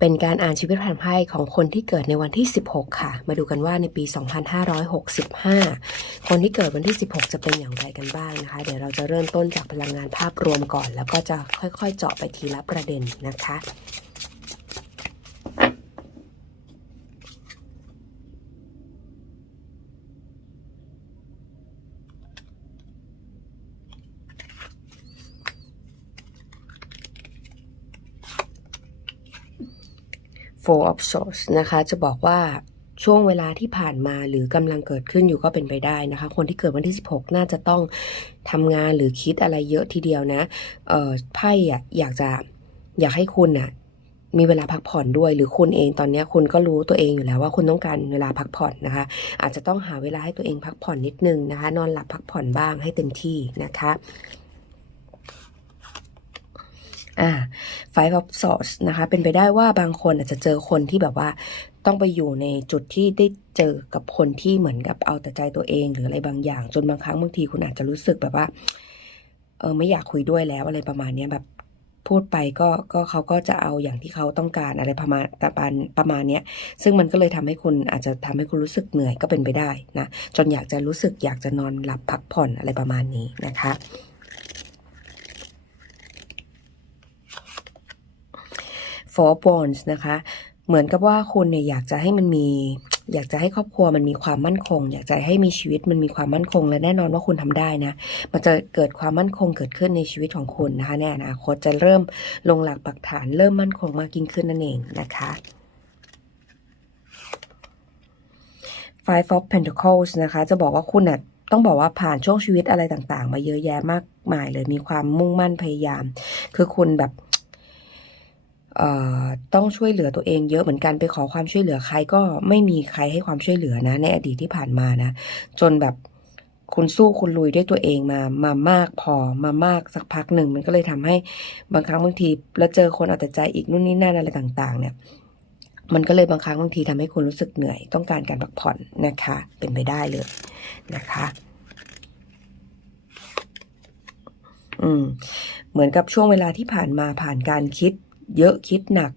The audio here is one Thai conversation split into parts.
เป็นการอ่านชีวิตผ่านไพ่ของคนที่เกิดในวันที่ 16 ค่ะ มาดูกันว่าในปี 2565 คนที่เกิดวันที่ 16 จะเป็นอย่างไรกันบ้างนะคะ เดี๋ยวเราจะเริ่มต้นจากพลังงานภาพรวมก่อน แล้วก็จะค่อยๆ เจาะไปทีละประเด็นนะคะ Four of Swords นะคะ จะบอกว่าช่วงเวลาที่ผ่านมาหรือกำลังเกิดขึ้นอยู่ก็เป็นไปได้นะคะ คนที่เกิดวันที่ 16 น่าจะต้องทำงานหรือคิดอะไรเยอะทีเดียวนะเอ่อไพ่อะอยากจะอยากให้คุณน่ะมีเวลาพักผ่อนด้วยหรือคุณเองตอนนี้คุณก็รู้ตัวเองอยู่แล้วว่าคุณต้องการเวลาพักผ่อนนะคะ อาจจะต้องหาเวลาให้ตัวเองพักผ่อนนิดนึงนะคะ นอนหลับพักผ่อนบ้างให้เต็มที่นะคะ อ่า Five of Swords นะคะ เป็นไปได้ว่าบางคนอาจจะเจอคนที่แบบว่าต้องไปอยู่ในจุดที่ได้เจอกับคนที่เหมือนกับเอาแต่ใจตัวเอง หรืออะไรบางอย่าง จนบางครั้งบางทีคุณอาจจะรู้สึกแบบว่า เออไม่อยากคุยด้วยแล้วอะไรประมาณนี้แบบพูดไปก็ก็เขาก็จะเอาอย่างที่เขาต้องการอะไรประมาณประมาณประมาณนี้ซึ่งมันก็เลยทำให้คุณอาจจะทำให้คุณรู้สึกเหนื่อยก็เป็นไปได้นะ จนอยากจะรู้สึกอยากจะนอนหลับพักผ่อนอะไรประมาณนี้นะคะ four bonds นะคะ เหมือนกับว่าคุณเนี่ยอยากจะให้มันมี อยากจะให้ครอบครัวมันมีความมั่นคง อยากจะให้มีชีวิตมันมีความมั่นคง และแน่นอนว่าคุณทำได้นะ มันจะเกิดความมั่นคงเกิดขึ้นในชีวิตของคุณนะคะในอนาคตจะเริ่มลงหลักปักฐาน เริ่มมั่นคงมากยิ่งขึ้นนั่นเองนะคะ Five of Pentacles นะคะ จะบอกว่าคุณน่ะต้องบอกว่าผ่านช่วงชีวิตอะไรต่างๆ มาเยอะแยะมากมายเลยมีความมุ่งมั่นพยายาม คือคุณแบบ ต้องช่วยเหลือตัวเองเยอะเหมือนกันไปขอความช่วยเหลือใครก็ไม่มีใครให้ความช่วยเหลือนะ ในอดีตที่ผ่านมานะ จนแบบคุณสู้คุณลุยด้วยตัวเองมามามากพอมามากสักพักหนึ่งมันก็เลยทำให้บางครั้งบางทีแล้วเจอคนเอาแต่ใจอีกนู่นนี่นั่นอะไรต่าง ๆ เนี่ย มันก็เลยบางครั้งบางทีทำให้คุณรู้สึกเหนื่อย ต้องการการพักผ่อนนะคะ เป็นไปได้เลยนะคะ อืม เหมือนกับช่วงเวลาที่ผ่านมาผ่านการคิด เยอะคิดหนัก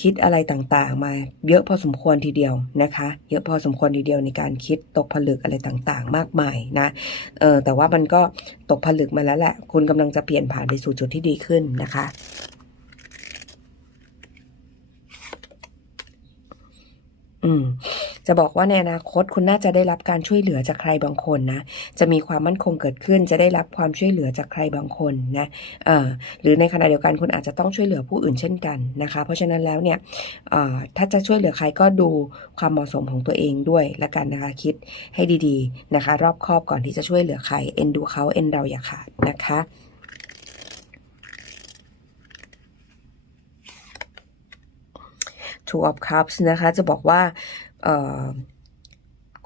คิดอะไรต่างๆ มาเยอะพอสมควรทีเดียวนะคะ เยอะพอสมควรทีเดียวในการคิดตกผลึกอะไรต่างๆ มากมายนะเออแต่ว่ามันก็ตกผลึกมาแล้วแหละ คุณกำลังจะเปลี่ยนผ่านไปสู่จุดที่ดีขึ้นนะคะอืม จะบอกว่าในอนาคตคุณน่าจะได้รับการช่วยเหลือจากใครบางคนนะ จะมีความมั่นคงเกิดขึ้น จะได้รับความช่วยเหลือจากใครบางคนนะเอ่อหรือในขณะเดียวกันคุณอาจจะต้องช่วยเหลือผู้อื่นเช่นกันนะคะ เพราะฉะนั้นแล้วเนี่ยเอ่อถ้าจะช่วยเหลือใครก็ดูความเหมาะสมของตัวเองด้วยละกันนะคะคิดให้ดีๆนะคะ รอบคอบก่อนที่จะช่วยเหลือใครเอ็นดูเขาเอ็นเราอย่าขาดนะคะ Two of Cups นะคะจะบอกว่า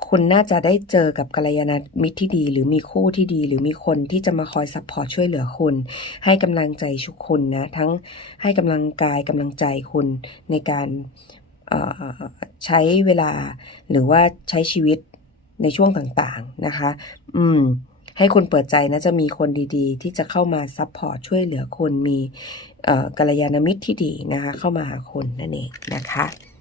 คุณน่าจะได้เจอกับกัลยาณมิตรที่ดี หรือมีคู่ที่ดี หรือมีคนที่จะมาคอยซัพพอร์ตช่วยเหลือคุณ ให้กำลังใจชุกคุณนะทั้งให้กำลังกายกำลังใจคุณในการใช้เวลาหรือว่าใช้ชีวิตในช่วงต่างๆนะคะ อืม ให้คุณเปิดใจนะ จะมีคนดีๆ ที่จะเข้ามาซัพพอร์ตช่วยเหลือคุณมีกัลยาณมิตรที่ดีนะคะ เข้ามาหาคุณนั่นเองนะคะ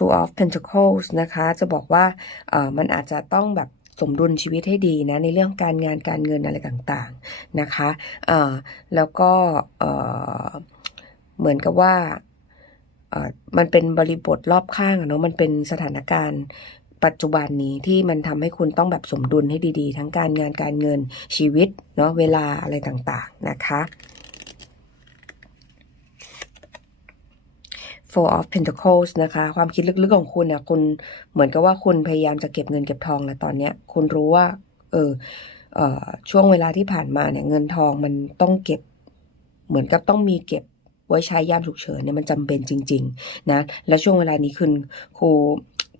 Two of Pentacles นะคะ จะบอกว่าเออมันอาจจะต้องแบบสมดุลชีวิตให้ดีนะ ในเรื่องการงานการเงินอะไรต่างๆนะคะเออแล้วก็เออเหมือนกับว่ามันเป็นบริบทรอบข้างเนาะมันเป็นสถานการณ์ปัจจุบันนี้ที่มันทำให้คุณต้องแบบสมดุลให้ดีๆ ทั้งการงานการเงินชีวิตเนาะเวลาอะไรต่างๆนะคะ Four of Pentacles นะคะ ความคิดลึกๆของคุณเนี่ยคุณเหมือนกับว่าคุณพยายามจะเก็บเงินเก็บทองแล้วตอนเนี้ยคุณรู้ว่า เออเออช่วงเวลาที่ผ่านมาเนี่ยเงินทองมันต้องเก็บ เหมือนกับต้องมีเก็บไว้ใช้ยามฉุกเฉินเนี่ยมันจำเป็นจริง ๆ นะ แล้วช่วงเวลานี้คุณครู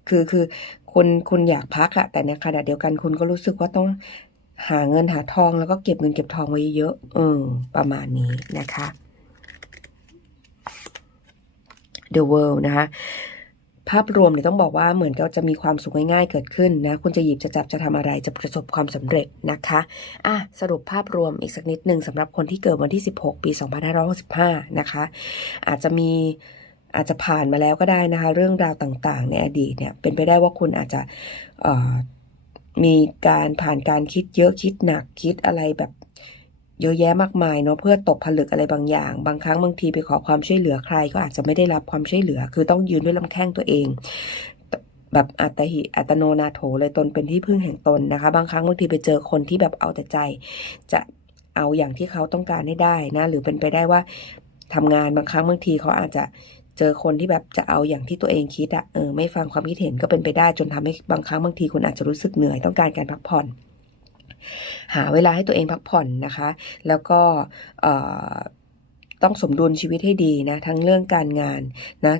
คือคือคุณคุณอยากพักอะแต่ในขณะเดียวกันคุณก็รู้สึกว่าต้องหาเงินหาทองแล้วก็เก็บเงินเก็บทองไว้เยอะ เออ ประมาณนี้นะคะ The World นะคะภาพรวมเนี่ยต้องบอกว่าเหมือนกับจะมีความสุขง่ายๆเกิดขึ้นนะ คุณจะหยิบจะจับจะทำอะไรจะประสบความสำเร็จนะคะอะสรุปภาพรวมอีกสักนิดหนึ่งสำหรับคนที่เกิดวันที่ 16 ปี 2565 นะคะ อาจจะมีอาจจะผ่านมาแล้วก็ได้นะคะ เรื่องราวต่างๆ ในอดีตเนี่ยเป็นไปได้ว่าคุณอาจจะมีการผ่านการคิดเยอะคิดหนักคิดอะไรแบบ เยอะแยะมากมายเนาะเพื่อตกผลึกอะไรบางอย่าง บางครั้งบางทีไปขอความช่วยเหลือใคร ก็อาจจะไม่ได้รับความช่วยเหลือ คือต้องยืนด้วยลำแข้งตัวเอง แบบอัตหิอัตโนนาโถเลยตนเป็นที่พึ่งแห่งตนนะคะ บางครั้งบางทีไปเจอคนที่แบบเอาแต่ใจ จะเอาอย่างที่เขาต้องการให้ได้นะหรือเป็นไปได้ว่าทำงานบางครั้งบางทีเขาอาจจะเจอคนที่แบบจะเอาอย่างที่ตัวเองคิดอะเออไม่ฟังความคิดเห็นก็เป็นไปได้จนทำให้บางครั้งบางทีคุณอาจจะรู้สึกเหนื่อยต้องการการพักผ่อน หาเวลาให้ตัวเองพักผ่อนนะคะ แล้วก็ต้องสมดุลชีวิตให้ดีนะ ทั้งเรื่องการงานนะ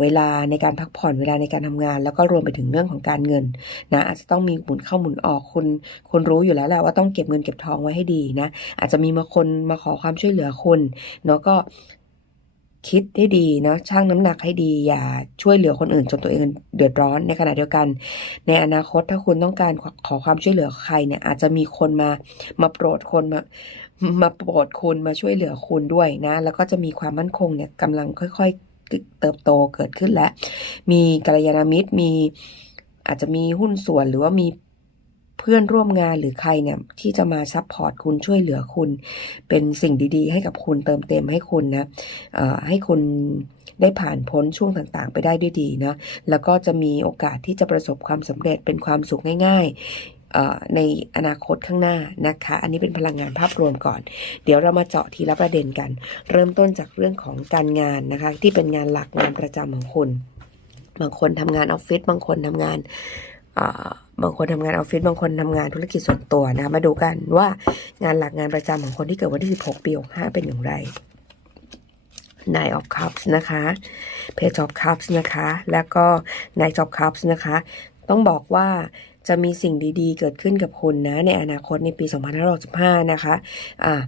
เวลาในการพักผ่อนเวลาในการทำงาน แล้วก็รวมไปถึงเรื่องของการเงินนะอาจจะต้องมีหมุนเข้าหมุนออกคุณคุณรู้อยู่แล้วแหละว่าต้องเก็บเงินเก็บทองไว้ให้ดีนะอาจจะมีมาคนมาขอความช่วยเหลือคุณเนาะก็ คิดให้ดีเนาะชั่งน้ำหนักให้ดี อย่าช่วยเหลือคนอื่นจนตัวเองเดือดร้อนในขณะเดียวกัน ในอนาคตถ้าคุณต้องการขอขอความช่วยเหลือใครเนี่ย อาจจะมีคนมามาโปรดคนมามาโปรดคุณมาช่วยเหลือคุณด้วยนะ แล้วก็จะมีความมั่นคงเนี่ยกำลังค่อย ๆ เติบโตเกิดขึ้นแล้วมีกัลยาณมิตรมีอาจจะมีหุ้นส่วนหรือว่ามี เพื่อนร่วมงานหรือใครเนี่ยที่จะมาซัพพอร์ตคุณช่วยเหลือคุณ เป็นสิ่งดี ๆ ให้กับคุณเติมเต็มให้คุณนะให้คุณได้ผ่านพ้นช่วงต่างๆ ไปได้ด้วยดีนะแล้วก็จะมีโอกาสที่จะประสบความสำเร็จเป็นความสุขง่ายๆในอนาคตข้างหน้านะคะ อันนี้เป็นพลังงานภาพรวมก่อน เดี๋ยวเรามาเจาะทีละประเด็นกัน เริ่มต้นจากเรื่องของการงานนะคะ ที่เป็นงานหลักงานประจำของคุณ บางคนทำงานออฟฟิศบางคนทำงาน บางคนทำงานออฟฟิศบางคนทำงานธุรกิจส่วนตัวนะ มาดูกันว่างานหลักงานประจำของคนที่เกิดวันที่ 16 ปี 65 เป็นอย่างไร Nine of Cups นะคะ Page of Cups นะคะ แล้วก็ Knight of Cups นะคะ ต้องบอกว่าจะมีสิ่งดีๆ เกิดขึ้นกับคุณนะ ในอนาคตในปี 2565 นะคะ อ่า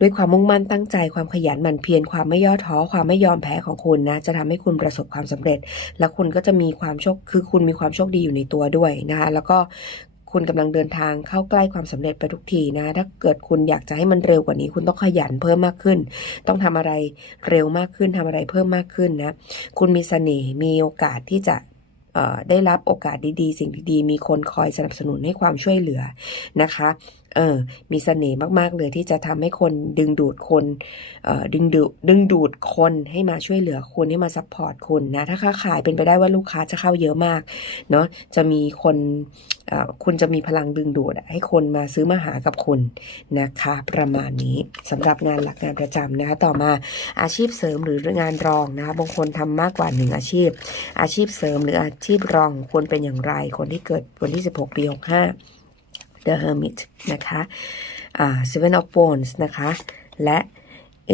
ด้วยความมุ่งมั่นตั้งใจความขยันหมั่นเพียรความไม่ย่อท้อความไม่ยอมแพ้ของคุณนะ จะทำให้คุณประสบความสำเร็จ แล้วคุณก็จะมีความโชคคือคุณมีความโชคดีอยู่ในตัวด้วยนะคะแล้วก็คุณกำลังเดินทางเข้าใกล้ความสำเร็จไปทุกทีนะ ถ้าเกิดคุณอยากจะให้มันเร็วกว่านี้ คุณต้องขยันเพิ่มมากขึ้น ต้องทำอะไรเร็วมากขึ้นทำอะไรเพิ่มมากขึ้นนะ คุณมีเสน่ห์ มีโอกาสที่จะเอ่อได้รับโอกาสดีๆ สิ่งดีๆ มีคนคอยสนับสนุนให้ความช่วยเหลือนะคะเออมีเสน่ห์มากๆ เลยที่จะทำให้คนดึงดูดคนออดึงดูดดึงดูดคนให้มาช่วยเหลือคุณให้มาซัพพอร์ตคุณนะ ถ้าค้าขายเป็นไปได้ว่าลูกค้าจะเข้าเยอะมากเนาะจะมีคนออคุณจะมีพลังดึงดูดให้คนมาซื้อมาหากับคุณนะคะ ประมาณนี้สำหรับงานหลักงานประจำนะคะ ต่อมาอาชีพเสริมหรืองานรองนะคะบางคนทำมากกว่าหนึ่งอาชีพ อาชีพเสริมหรืออาชีพรองควรเป็นอย่างไร คนที่เกิดวันที่ 16 ปี 65 The Hermit นะคะ Seven of Wands นะคะ และ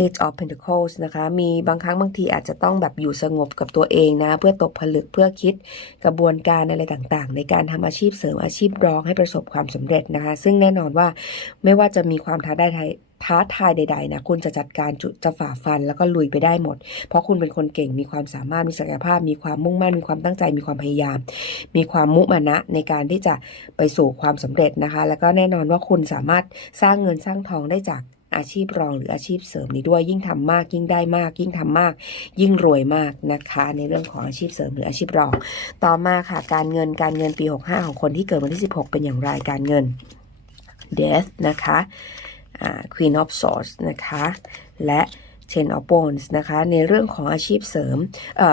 Age of Pentacles นะคะ มีบางครั้งบางทีอาจจะต้องแบบอยู่สงบกับตัวเองนะ เพื่อตกผลึกเพื่อคิดกระบวนการอะไรต่างๆ ในการทำอาชีพเสริมอาชีพรองให้ประสบความสำเร็จนะคะ ซึ่งแน่นอนว่าไม่ว่าจะมีความท้าได้ ท้าทายใด ๆ นะ คุณจะจัดการจุจะฝ่าฟันแล้วก็ลุยไปได้หมด เพราะคุณเป็นคนเก่งมีความสามารถมีศักยภาพ มีความมุ่งมั่น มีความตั้งใจมีความพยายาม มีความมุมานะในการที่จะไปสู่ความสำเร็จนะคะ แล้วก็แน่นอนว่าคุณสามารถสร้างเงินสร้างทองได้จากอาชีพรองหรืออาชีพเสริมนี้ด้วยยิ่งทำมาก ยิ่งได้มาก ยิ่งทำมาก ยิ่งรวยมากนะคะ ในเรื่องของอาชีพเสริมหรืออาชีพรอง ต่อมาค่ะ การเงินการเงินปี 65 ของคนที่เกิดวันที่ 16 เป็นอย่างไรการเงิน Death นะคะ Queen of Swords นะคะ และ Ten of Wands นะคะในเรื่องของอาชีพเสริม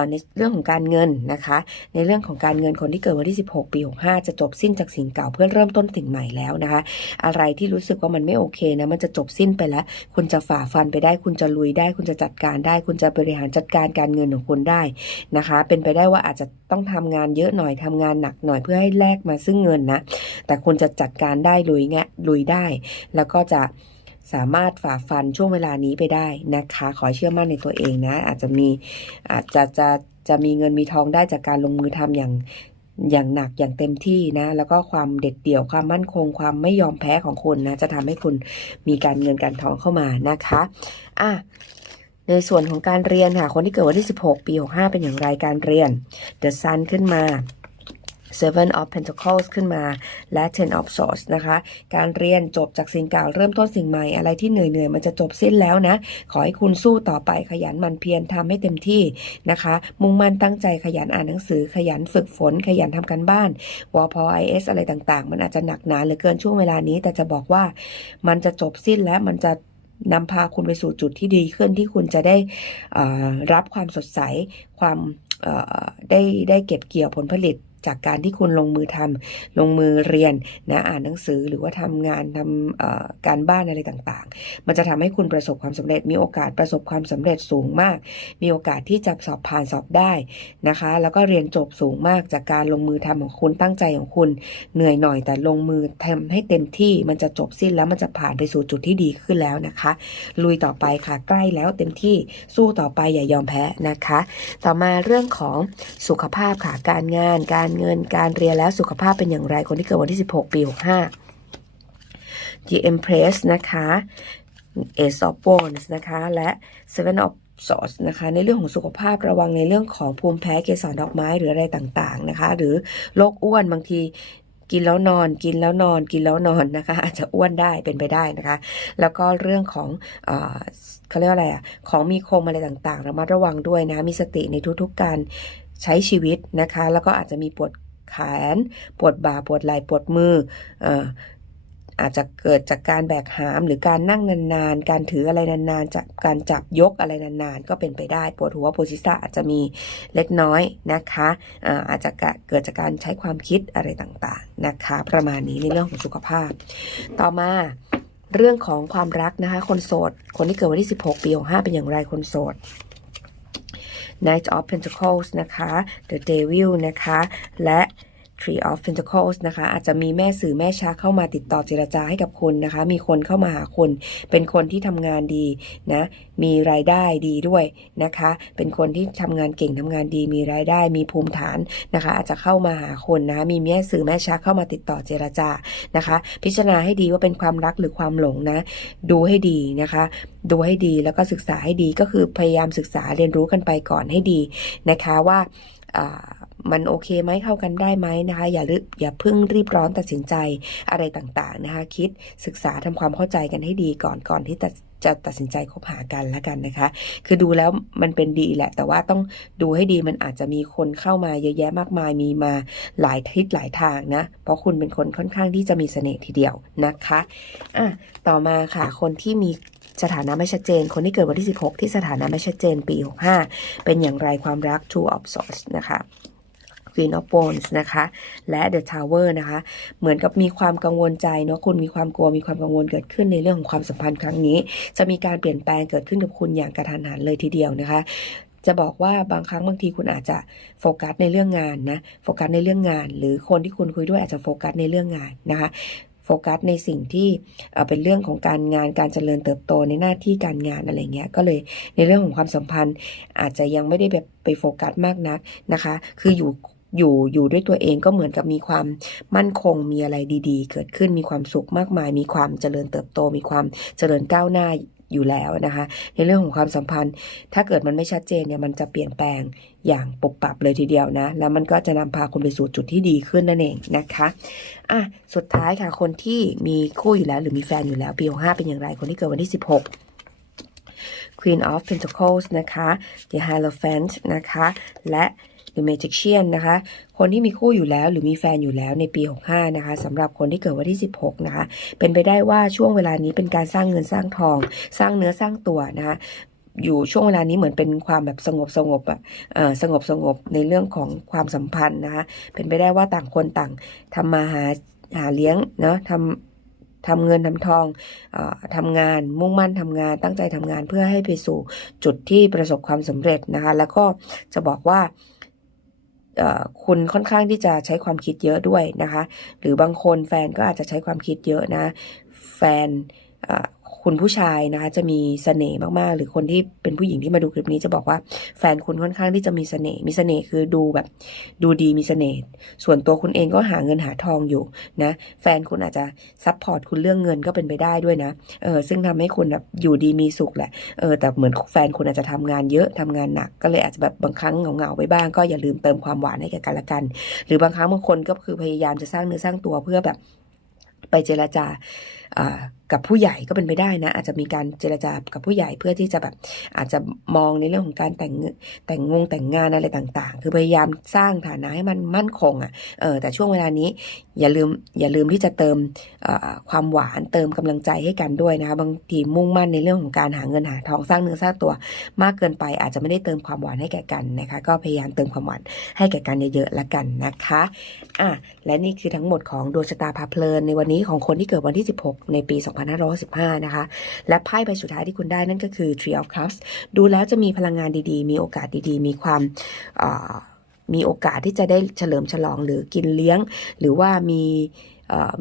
ในเรื่องของการเงินนะคะ ในเรื่องของการเงินคนที่เกิดวันที่ 16 ปี 65 จะจบสิ้นจากสิ่งเก่าเพื่อเริ่มต้นสิ่งใหม่แล้วนะคะ อะไรที่รู้สึกว่ามันไม่โอเคนะมันจะจบสิ้นไปแล้ว คุณจะฝ่าฟันไปได้ คุณจะลุยได้ คุณจะจัดการได้ คุณจะบริหารจัดการการเงินของคุณได้นะคะ เป็นไปได้ว่าอาจจะต้องทำงานเยอะหน่อยทำงานหนักหน่อยเพื่อให้แลกมาซึ่งเงินนะแต่คุณจะจัดการได้ลุยแงะลุยได้ แล้วก็จะ สามารถฝ่าฟันช่วงเวลานี้ไปได้นะคะ ขอเชื่อมั่นในตัวเองนะ อาจจะมีอาจจะจะจะมีเงินมีทองได้จากการลงมือทำอย่างอย่างหนักอย่างเต็มที่นะ แล้วก็ความเด็ดเดี่ยวความมั่นคง ความไม่ยอมแพ้ของคุณนะ จะทำให้คุณมีการเงินการทองเข้ามานะคะอะในส่วนของการเรียนค่ะ คนที่เกิดวันที่ 16 ปี 65 เป็นอย่างไรการเรียน The Sun ขึ้นมา Seven of Pentacles ขึ้นมา และ Ten of Swords นะคะ การเรียนจบจากสิ่งเก่าเริ่มต้นสิ่งใหม่ อะไรที่เหนื่อยๆมันจะจบสิ้นแล้วนะ ขอให้คุณสู้ต่อไปขยันมันเพียรทำให้เต็มที่นะคะ มุ่งมั่นตั้งใจขยันอ่านหนังสือ ขยันฝึกฝน ขยันทำการบ้านวอพอ IS อะไรต่างๆ มันอาจจะหนักหนาเหลือเกินช่วงเวลานี้ แต่จะบอกว่ามันจะจบสิ้นและมันจะนำพาคุณไปสู่จุดที่ดีขึ้นที่คุณจะได้รับความสดใส ความได้ได้เก็บเกี่ยวผลผลิต จากการที่คุณลงมือทำลงมือเรียนนะอ่านหนังสือหรือว่าทำงานทำการบ้านอะไรต่างๆ มันจะทำให้คุณประสบความสำเร็จ มีโอกาสประสบความสำเร็จสูงมาก มีโอกาสที่จะสอบผ่านสอบได้นะคะ แล้วก็เรียนจบสูงมากจากการลงมือทำของคุณตั้งใจของคุณ เหนื่อยหน่อยแต่ลงมือทำให้เต็มที่มันจะจบสิ้นแล้วมันจะผ่านไปสู่จุดที่ดีขึ้นแล้วนะคะ ลุยต่อไปค่ะใกล้แล้วเต็มที่สู้ต่อไปอย่ายอมแพ้นะคะ ต่อมาเรื่องของสุขภาพค่ะการงานการเงินการเรียนแล้วสุขภาพเป็นอย่างไร คนที่เกิดวันที่ 16 ปี 65 The Empress นะคะ Ace of Wands นะคะ และ Seven of Swords นะคะ ในเรื่องของสุขภาพระวังในเรื่องของภูมิแพ้เกสรดอกไม้หรืออะไรต่างๆนะคะ หรือโรคอ้วนบางทีกินแล้วนอนกินแล้วนอนกินแล้วนอนนะคะ อาจจะอ้วนได้เป็นไปได้นะคะ แล้วก็เรื่องของเขาเรียกว่าอะไรอะของมีคมอะไรต่างๆระมัดระวังด้วยนะมีสติในทุกๆการ ใช้ชีวิตนะคะ แล้วก็อาจจะมีปวดแขน ปวดบ่า ปวดไหล่ ปวดมือออาจจะเกิดจากการแบกหาม หรือการนั่งนานๆ การถืออะไรนานๆจากการจับยกอะไรนานๆ ก็เป็นไปได้ ปวดหัวปวดศีรษะอาจจะมีเล็กน้อยนะคะเอ่ออาจจะเกิดจากการใช้ความคิดอะไรต่างๆนะคะ ประมาณนี้ในเรื่องของสุขภาพ ต่อมาเรื่องของความรักนะคะ คนโสด คนที่เกิดวันที่ 16 ปี65เป็นอย่างไรคนโสด Knight of Pentacles นะคะ The Devil นะคะ และ tree of Pentacles นะคะอาจจะมีแม่สื่อแม่ช้าเข้ามาติดต่อเจรจาให้กับคุณนะคะ มีคนเข้ามาหาคุณเป็นคนที่ทำงานดีนะ มีรายได้ดีด้วยนะคะ เป็นคนที่ทำงานเก่งทำงานดี มีรายได้ มีภูมิฐานนะคะ อาจจะเข้ามาหาคนนะ มีแม่สื่อแม่ช้าเข้ามาติดต่อเจรจานะคะ พิจารณาให้ดีว่าเป็นความรักหรือความหลงนะ ดูให้ดีนะคะ ดูให้ดีแล้วก็ศึกษาให้ดีก็คือพยายามศึกษาเรียนรู้กันไปก่อนให้ดีนะคะว่า มันโอเคไหมเข้ากันได้ไหมนะคะ อย่ารีบอย่าเพิ่งรีบร้อนตัดสินใจอะไรต่างๆนะคะ คิดศึกษาทำความเข้าใจกันให้ดีก่อนก่อนที่จะจะตัดสินใจคบหากันแล้วกันนะคะ คือดูแล้วมันเป็นดีแหละ แต่ว่าต้องดูให้ดีมันอาจจะมีคนเข้ามาเยอะแยะมากมาย มีมาหลายทิศหลายทางนะ เพราะคุณเป็นคนค่อนข้างที่จะมีเสน่ห์ทีเดียวนะคะอะต่อมาค่ะ คนที่มีสถานะไม่ชัดเจน คนที่เกิดวันที่ 16 ที่สถานะไม่ชัดเจนปี 65 เป็นอย่างไรความรัก Two of Swords นะคะ Queen of Wands นะคะ และ The Tower นะคะ เหมือนกับมีความกังวลใจเนาะคุณมีความกลัวมีความกังวลเกิดขึ้นในเรื่องของความสัมพันธ์ครั้งนี้ จะมีการเปลี่ยนแปลงเกิดขึ้นกับคุณอย่างกระทันหันเลยทีเดียวนะคะจะบอกว่าบางครั้งบางทีคุณอาจจะโฟกัสในเรื่องงานนะโฟกัสในเรื่องงาน หรือคนที่คุณคุยด้วยอาจจะโฟกัสในเรื่องงานนะคะโฟกัสในสิ่งที่เอ่อเป็นเรื่องของการงานการเจริญเติบโตในหน้าที่การงานอะไรเงี้ยก็เลยในเรื่องของความสัมพันธ์ อาจจะยังไม่ได้แบบไปโฟกัสมากนักนะคะ คืออยู่ อยู่อยู่ด้วยตัวเองก็เหมือนกับมีความมั่นคงมีอะไรดีๆ เกิดขึ้นมีความสุขมากมาย มีความเจริญเติบโต มีความเจริญก้าวหน้าอยู่แล้วนะคะ ในเรื่องของความสัมพันธ์ ถ้าเกิดมันไม่ชัดเจนเนี่ยมันจะเปลี่ยนแปลงอย่างปรับปรับเลยทีเดียวนะ แล้วมันก็จะนำพาคุณไปสู่จุดที่ดีขึ้นนั่นเองนะคะอะสุดท้ายค่ะคนที่มีคู่อยู่แล้ว หรือมีแฟนอยู่แล้วปี65เป็นอย่างไรคนที่เกิดวันที่16 Queen of Pentacles นะคะ The Hierophant นะคะ และ The Magician นะคะ คนที่มีคู่อยู่แล้วหรือมีแฟนอยู่แล้วในปี 65 นะคะสำหรับคนที่เกิดวันที่ 16 นะคะ เป็นไปได้ว่าช่วงเวลานี้เป็นการสร้างเงินสร้างทอง สร้างเนื้อสร้างตัวนะคะอยู่ช่วงเวลานี้เหมือนเป็นความแบบสงบสงบอะเอ่อสงบสงบในเรื่องของความสัมพันธ์นะคะ เป็นไปได้ว่าต่างคนต่างทำมาหาหาเลี้ยงเนาะทำทำเงินทำทองอทำงานมุ่งมั่นทำงานตั้งใจทำงานเพื่อให้ไปสู่จุดที่ประสบความสำเร็จนะคะ แล้วก็จะบอกว่า คุณค่อนข้างที่จะใช้ความคิดเยอะด้วยนะคะ หรือบางคนแฟนก็อาจจะใช้ความคิดเยอะนะ แฟน คุณผู้ชายนะคะจะมีเสน่ห์มากๆ หรือคนที่เป็นผู้หญิงที่มาดูคลิปนี้จะบอกว่าแฟนคุณค่อนข้างที่จะมีเสน่ห์มีเสน่ห์คือดูแบบดูดีมีเสน่ห์ส่วนตัวคุณเองก็หาเงินหาทองอยู่นะแฟนคุณอาจจะซัพพอร์ตคุณเรื่องเงินก็เป็นไปได้ด้วยนะเออซึ่งทำให้คุณแบบอยู่ดีมีสุขแหละเออแต่เหมือนแฟนคุณอาจจะทำงานเยอะทำงานหนัก ก็เลยอาจจะแบบบางครั้งเหงาๆไปบ้างก็อย่าลืมเติมความหวานให้แก่กันและกัน หรือบางครั้งบางคนก็คือพยายามจะสร้างเนื้อสร้างตัวเพื่อแบบไปเจรจาอ่า กับผู้ใหญ่ก็เป็นไปได้นะ อาจจะมีการเจรจากับผู้ใหญ่เพื่อที่จะแบบอาจจะมองในเรื่องของการแต่งแต่งงงแต่งงานอะไรต่างๆ คือพยายามสร้างฐานะให้มันมั่นคงอะ่ะเออแต่ช่วงเวลานี้อย่าลืมอย่าลืมที่จะเติมความหวานเติมกำลังใจให้กันด้วยนะคะบางทีมุ่งมั่นในเรื่องของการหาเงินหาทองสร้างเนื้อสร้างตัวมากเกินไป อาจจะไม่ได้เติมความหวานให้แก่กันนะคะ ก็พยายามเติมความหวานให้แก่กันเยอะๆละกันนะคะอะและนี่คือทั้งหมดของดวงชะตาพาเพลินในวันนี้ของคนที่เกิดวันที่ 16ในปี 2515นะคะ และไพ่ใบสุดท้ายที่คุณได้นั่นก็คือ Tree of Cups ดูแล้วจะมีพลังงานดีๆ มีโอกาสดีๆ มีความมีโอกาสที่จะได้เฉลิมฉลองหรือกินเลี้ยง หรือว่ามี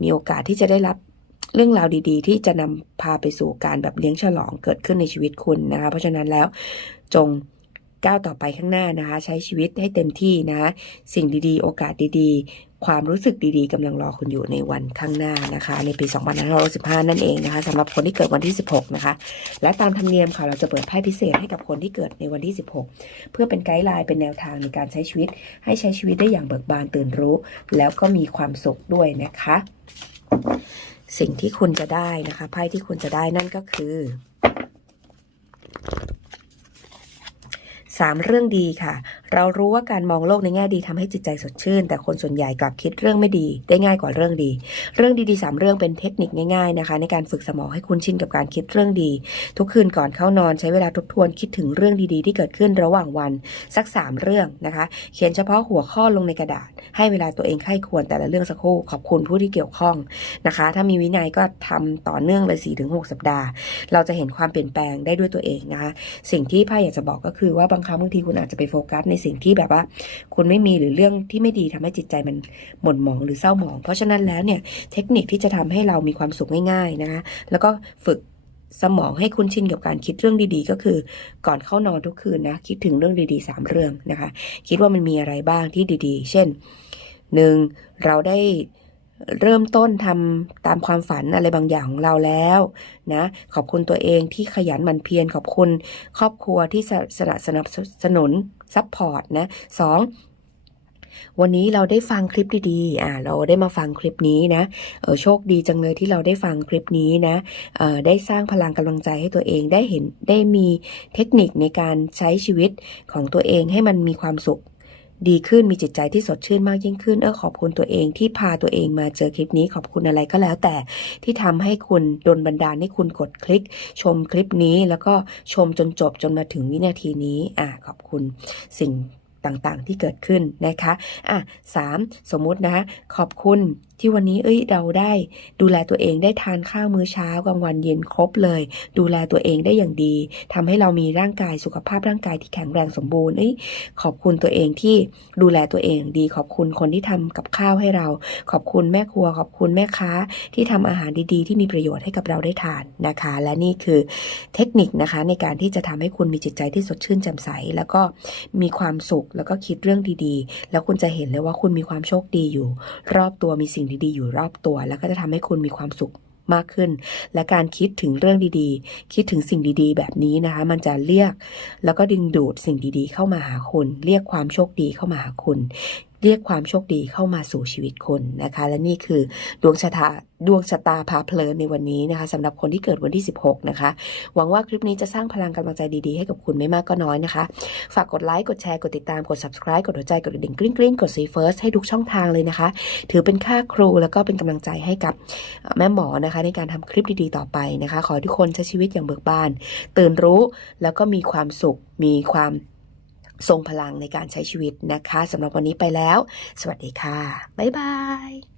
มีโอกาสที่จะได้รับเรื่องราวดีๆ ที่จะนำพาไปสู่การแบบเลี้ยงฉลองเกิดขึ้นในชีวิตคุณนะคะ เพราะฉะนั้นแล้วจงก้าวต่อไปข้างหน้านะคะ ใช้ชีวิตให้เต็มที่นะ สิ่งดีๆ โอกาสดีๆ ความรู้สึกดีๆกำลังรอคุณอยู่ในวันข้างหน้านะคะ ในปี 2515นั่นเองนะคะสำหรับคนที่เกิดวันที่ 16 นะคะ และตามธรรมเนียมค่ะ เราจะเปิดไพ่พิเศษให้กับคนที่เกิดในวันที่ 16 เพื่อเป็นไกด์ไลน์เป็นแนวทางในการใช้ชีวิต ให้ใช้ชีวิตได้อย่างเบิกบานตื่นรู้ แล้วก็มีความสุขด้วยนะคะ สิ่งที่คุณจะได้นะคะไพ่ที่คุณจะได้นั่นก็คือสามเรื่องดีค่ะ เรารู้ว่าการมองโลกในแง่ดีทำให้จิตใจสดชื่น แต่คนส่วนใหญ่กลับคิดเรื่องไม่ดี ได้ง่ายกว่าเรื่องดี เรื่องดีๆสามเรื่องเป็นเทคนิคง่ายๆนะคะ ในการฝึกสมองให้คุ้นชินกับการคิดเรื่องดี ทุกคืนก่อนเข้านอนใช้เวลาทบทวนคิดถึงเรื่องดีๆ ที่เกิดขึ้นระหว่างวันสักสามเรื่องนะคะ เขียนเฉพาะหัวข้อลงในกระดาษ ให้เวลาตัวเองไข้ควรแต่ละเรื่องสักครู่ขอบคุณผู้ที่เกี่ยวข้องนะคะ ถ้ามีวินัยก็ทำต่อเนื่องเลย4-6 สัปดาห์ เราจะเห็นความเปลี่ยนแปลงได้ด้วยตัวเองนะคะ สิ่งที่พ่าอยากจะบอกก็คือว่าบางครั้งบางทีคุณอาจจะไปโฟกัสในสิ่งที่แบบว่า คุณไม่มีหรือเรื่องที่ไม่ดีทำให้จิตใจมันหม่นหมองหรือเศร้าหมอง เพราะฉะนั้นแล้วเนี่ยเทคนิคที่จะทำให้เรามีความสุขง่าย ๆนะคะ แล้วก็ฝึกสมองให้คุ้นชินกับการคิดเรื่องดีๆ ก็คือก่อนเข้านอนทุกคืนนะคิดถึงเรื่องดีๆสามเรื่องนะคะ คิดว่ามันมีอะไรบ้างที่ดีๆ เช่นหนึ่งเราได้ เริ่มต้นทำตามความฝันอะไรบางอย่างของเราแล้วนะขอบคุณตัวเองที่ขยันหมั่นเพียรขอบคุณครอบครัวที่สนับสนับสนุนซัพพอร์ตนะสองวันนี้เราได้ฟังคลิปดีๆ อ่า เราได้มาฟังคลิปนี้นะ เออโชคดีจังเลยที่เราได้ฟังคลิปนี้นะ เออได้สร้างพลังกำลังใจให้ตัวเอง ได้เห็น ได้มีเทคนิคในการใช้ชีวิตของตัวเองให้มันมีความสุข ดีขึ้นมีจิตใจที่สดชื่นมากยิ่งขึ้น เออขอบคุณตัวเองที่พาตัวเองมาเจอคลิปนี้ขอบคุณอะไรก็แล้วแต่ที่ทำให้คุณโดนบันดาลให้คุณกดคลิก ชมคลิปนี้แล้วก็ชมจนจบจนมาถึงวินาทีนี้อ่าขอบคุณสิ่งต่างๆที่เกิดขึ้นนะคะอะสามสมมุตินะขอบคุณ ที่วันนี้เอ้ยเราได้ ดูแลตัวเองได้ทานข้าวมื้อเช้ากลางวันเย็นครบเลย ดูแลตัวเองได้อย่างดีทำให้เรามีร่างกายสุขภาพร่างกายที่แข็งแรงสมบูรณ์เอ้ยขอบคุณตัวเองที่ดูแลตัวเองดี ขอบคุณคนที่ทำกับข้าวให้เรา ขอบคุณแม่ครัว ขอบคุณแม่ค้าที่ทำอาหารดีๆ ที่มีประโยชน์ให้กับเราได้ทานนะคะ และนี่คือเทคนิคนะคะในการที่จะทำให้คุณมีจิตใจที่สดชื่นแจ่มใส แล้วก็มีความสุขแล้วก็คิดเรื่องดีๆ แล้วคุณจะเห็นเลยว่าคุณมีความโชคดีอยู่ รอบตัวมีสิ่งดีๆ อยู่รอบตัว แล้วก็จะทำให้คุณมีความสุขมากขึ้น และการคิดถึงเรื่องดีๆ คิดถึงสิ่งดีๆ แบบนี้นะคะ มันจะเรียก แล้วก็ดึงดูดสิ่งดีๆ เข้ามาหาคุณ เรียกความโชคดีเข้ามาหาคุณ เรียกความโชคดีเข้ามาสู่ชีวิตคุณนะคะ และนี่คือดวงชะตาดวงชะตาพาเพลินในวันนี้นะคะสำหรับคนที่เกิดวันที่ 16 นะคะ หวังว่าคลิปนี้จะสร้างพลังกำลังใจดีๆ ให้กับคุณไม่มากก็น้อยนะคะ ฝากกดไลค์กดแชร์กดติดตามกด subscribe กดหัวใจกดกระดิ่งกริ๊งกริ๊งกด see first ให้ทุกช่องทางเลยนะคะ ถือเป็นค่าครูแล้วก็เป็นกำลังใจให้กับแม่หมอนะคะ ในการทำคลิปดีๆ ต่อไปนะคะ ขอทุกคนใช้ชีวิตอย่างเบิกบาน ตื่นรู้แล้วก็มีความสุขมีความ ทรงพลังในการใช้ชีวิตนะคะสำหรับวันนี้ไปแล้ว สวัสดีค่ะ บ๊ายบาย